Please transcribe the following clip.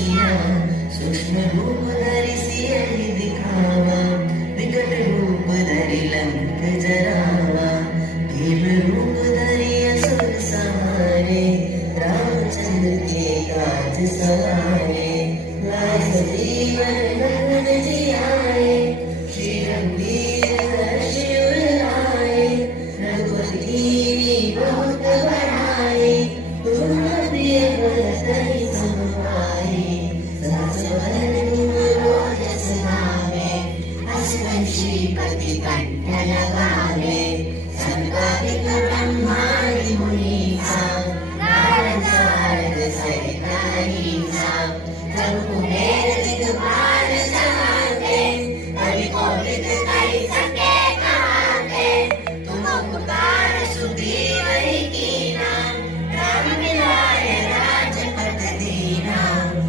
सिया सूक्ष्म रूप धरि सियहि दिखावा विकट रूप धरि लंक जरावा भीम रूप धरि असुर संहारे रामचंद्र के काज सवारे लाए सजीवन लखन जियाए श्री रघुवीर शिव आए रघुपति कीन्ही बहुत बड़ाई तुम प्रिय भरत सम पाए सहस वदन तुम रोजस गावे हस श्रीपति कंठ लगावे संकारिक ब्रह्मादि मुनीसा नारद सारद सहित अहिंसा